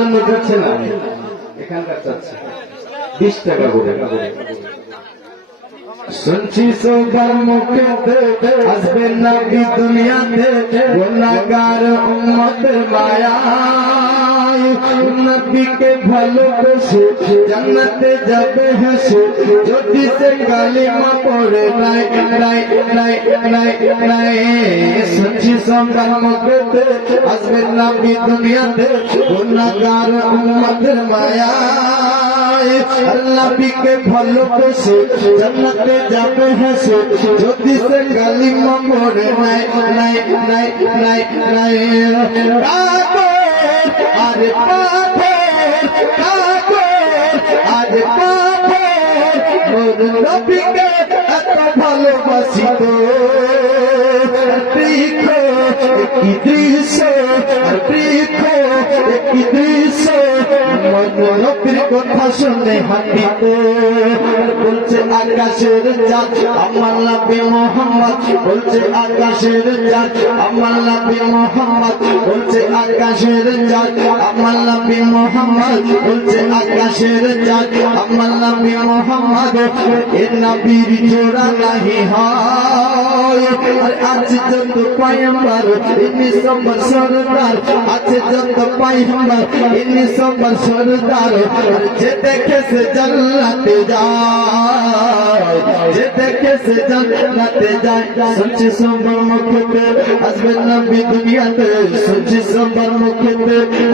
জন্য উঠছে না, এখানকার চাচ্ছে 20 টাকা করে। শুনছি সবার মুখে আসবে নবী দুনিয়াতে, গুনাহগার উম্মতের মায়া, নবীকে ভালোবেসে জান্নাতে যাবে হেসে, যদি সে কালিমা পড়ে নাই নাই নাই নাই নাই। শুনছি সবার মুখে আসবে নবী দুনিয়াতে, গুনাহগার উম্মতের মায়া, নবীকে ভালোবেসে জান্নাতে যাবে হেসে, যদি সে কালিমা পড়ে নাই নাই নাই নাই নাই। আরে পাথর কাগজ, আরে পাথর মোর নবীকে এত ভালোবাসি তো, বৃক্ষ কি দৃশ্য, বৃক্ষ কি দৃশ্য, নবীর কথা শুনে হাঁটিত। বলছে আকাশের চাঁদ আমার নবী মুহাম্মদ, বলছে আকাশের চাঁদ আমার নবী মুহাম্মদ, বলছে আকাশের চাঁদ আমার নবী মুহাম্মদ, বলছে আকাশের চাঁদ আমার নবী মুহাম্মদ। এ নবীর জোড়া নাহি হয়, আর আছে যত পয়গম্বর ইনি সবার সরদার, আছে যত পয়গম্বর ইনি সবার সরদার। যে দেখে সে জান্নাতে যায়, যে দেখে সে জান্নাতে যায়। শুনছি সবার মুখে আসবে নবী দুনিয়াতে, শুনছি সবার মুখে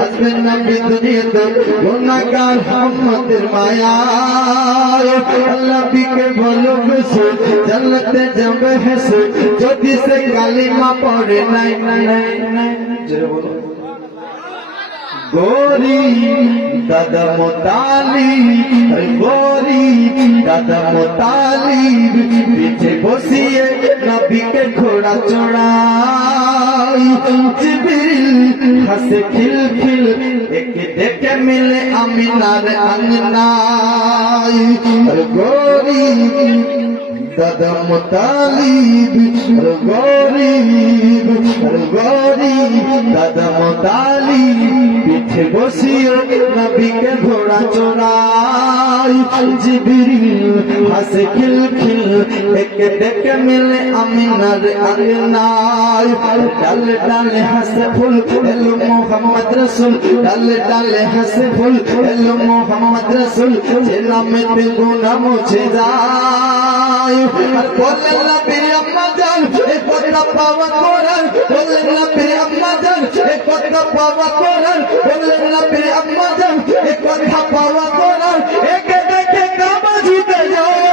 আসবে নবী দুনিয়াতে, গুনাহগার উম্মতের মায়া, নবীকে ভালোবেসে জান্নাতে যাবে হেসে, যদি সে কালিমা পড়ে নাই নাই নাই। জোরে বলো। गोरी दादा मोताली, गोरी दादा मोताली, पीछे बसिए नबी के घोड़ा चढ़ाई, जिब्रील हंसे खिल खिल एक देखे मिले अमीनार अंगनाई। गोरी दादा मोतालिब, गरीब गरीब दादा मोतालिब, पीछे बसिए नबी के घोड़ा चढ़ाई, जिब्रील हंसे खिल खिल एक देखे मिले अमीनार अंगनाई। डाले डाले हंसे फूल एलो मोहम्मद रसूल, डाले डाले हंसे फूल एलो मोहम्मद रसूल, जे नामे पे गुनाह मुझे जाए। আর বললেন না পীর আম্মা জান এই কথা পাওয়া কোরআন, বললেন না পীর আম্মা জান এই কথা পাওয়া কোরআন, বললেন না পীর আম্মা জান এই কথা পাওয়া কোরআন। একে দেখে কাবা জিতে যায়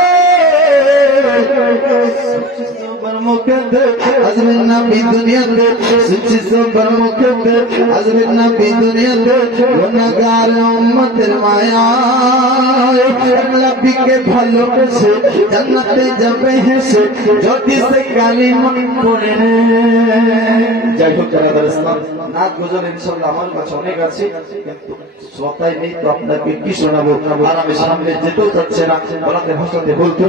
সবার মুখে আসবেন নবী দুনিয়াতে, শুনছি সবার মুখে আসবেন নবী দুনিয়াতে, গুনাহগার উম্মতের মায়া, নবীকে ভালোবেসে জান্নাতে যাবে হেসে, যদি সে কালিমা পড়ে। যাই হোক নাচ গজল ইনশাআল্লাহ আমার কাছে অনেক আছে, কিন্তু শ্রোতাই নেই তো আপনাকে কি শোনাবো, আরামে সামনে যেতেও যাচ্ছে না, বলাতে ভাষাতে বলতে